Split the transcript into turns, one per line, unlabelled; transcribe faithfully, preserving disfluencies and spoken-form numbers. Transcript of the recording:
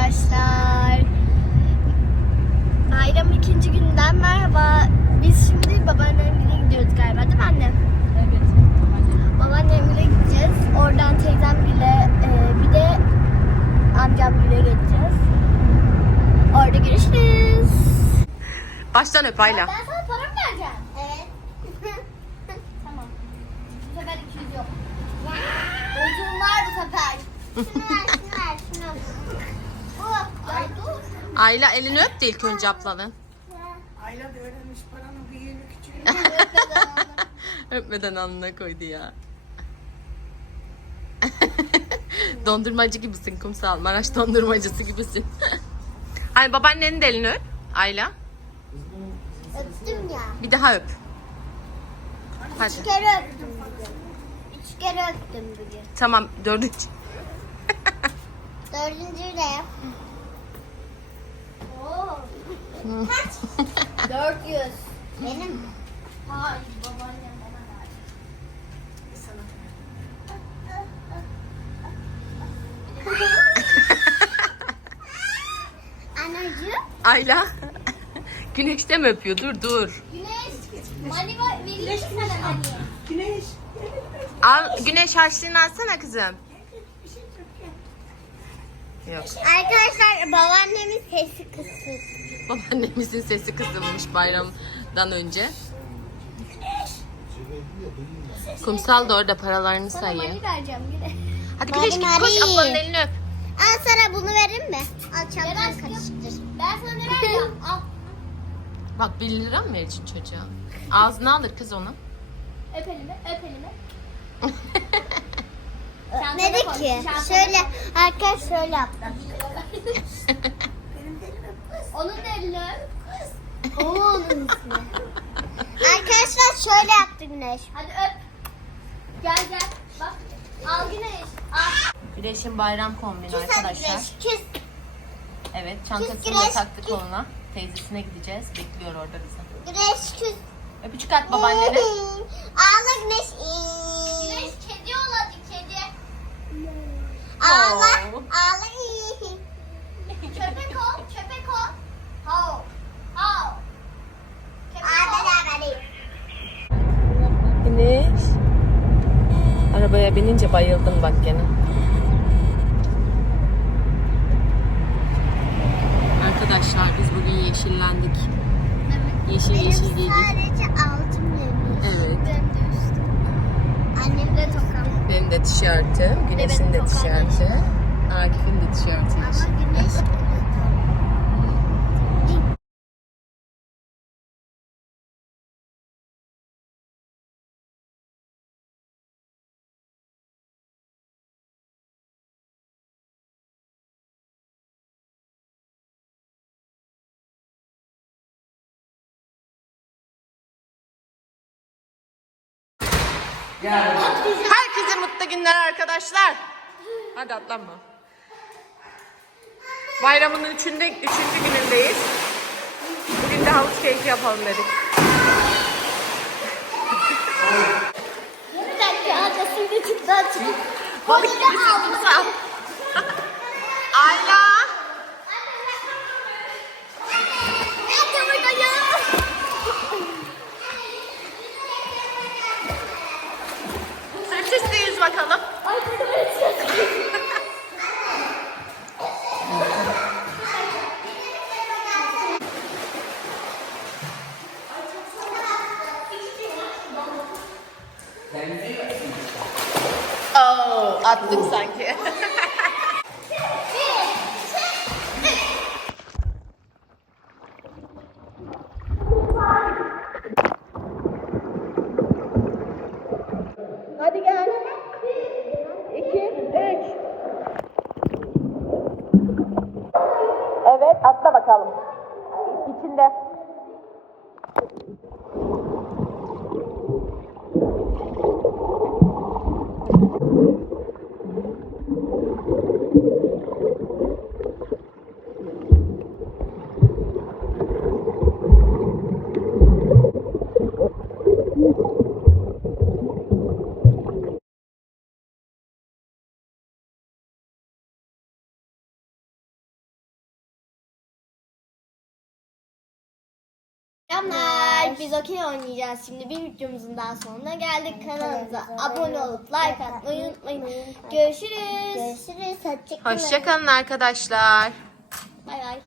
arkadaşlar. Bayram ikinci günden merhaba. Biz şimdi babaannemle gidiyoruz galiba, değil mi annem?
Evet.
Babaannemle gideceğiz. Oradan teyzemle e, bir de amcamla gideceğiz. Orada görüşürüz.
Baştan öp Ayla.
Ben sana para mı vereceğim? Evet. Tamam. Bu sefer iki yüz yok. Özüm var bu sefer. Şunu ver, şunu ver, şunu. Oh, ya dur.
Ayla elini öp de ilk önce ablanın.
Ayla da öğrenmiş paranın büyüğünü küçüğünü.
Öpmeden alnına koydu ya. Dondurmacı gibisin Kumsal. Maraş dondurmacısı gibisin. Hani babaannenin de elini öp. Ayla.
Öptüm ya.
Bir daha öp. Hadi.
Üç kere öptüm bugün. Üç kere öptüm bugün.
Tamam dördüncü.
Dördüncü ne? Oo. Kaç? Dört yüz. Benim mi? Hayır, babaannem bana verdi. Anacığım.
Ayla. Güneşte mi öpüyor? Dur dur.
Güneş. Mani var. Vereyim sana mani.
Güneş.
Al, güneş harçlığını alsana kızım. Yok.
Arkadaşlar babaannemin sesi kısık.
Babaannemizin sesi kısılmış bayramdan önce. Kumsal da orada paralarını
Sana
sayıyor.
mani vereceğim Güneş.
Hadi Güneş git
Mari,
koş
Mari.
ablanın elini öp.
Al sana bunu vereyim mi? Al çantanı karıştır. Ben sana ne vereceğim? Al.
Bak bir lira mı vereceksin çocuğa? Ağzına alır kız onu.
Öp elimi, öp elimi.
Öpmedi ki. Şöyle herkes şöyle yaptı.
Onun da elini öp.
O onun ismi. Arkadaşlar şöyle yaptı Güneş.
Hadi öp. Gel gel. Bak. Al Güneş. Al.
Güneş'in bayram kombini arkadaşlar.
Güneş küs.
Evet çantasını da
Güneş,
taktı
küs.
koluna. Teyzesine gideceğiz. Bekliyor orada bizi.
Güneş küs.
Öpücük at babaannene.
Ağla Güneş.
Güneş kedi oladı kedi.
Ağla.
Oo.
Ağla.
Köpek ol, köpek ol. Hav. Hav. Köpek ol.
Ağla.
Güneş. Arabaya binince bayıldım bak gene.
Arkadaşlar
biz bugün yeşillendik. Yeşil
benim
yeşil giydik.
sadece altım yemiş.
Evet.
Ben de üstüm.
Annem de tokam.
Benim de tişörtüm. Güneş'in de
benim tokam.
tişörtü. Akif'in de tişörtü.
Ama Güneş
Herkese mutlu günler arkadaşlar. Hadi atlanma. Bayramın üçünde, üçüncü günündeyiz. Bugün de havuz keyfi yapalım dedik.
bir dakika arkasını götürdü açık.
Balık gibisin Kumsal. Ayla.
Hadi buradayım.
Sırt üstü yüz bakalım. Oo, attık sanki. Hadi gel. İki, üç. Evet, atla bakalım. İçinde.
Selamlar. Biz okey oynayacağız. Şimdi bir videomuzun daha sonuna geldik. Kanalımıza abone olup like atmayı unutmayın. Görüşürüz.
Görüşürüz. Hoşçakalın.
Hoşçakalın arkadaşlar.
Bay bay.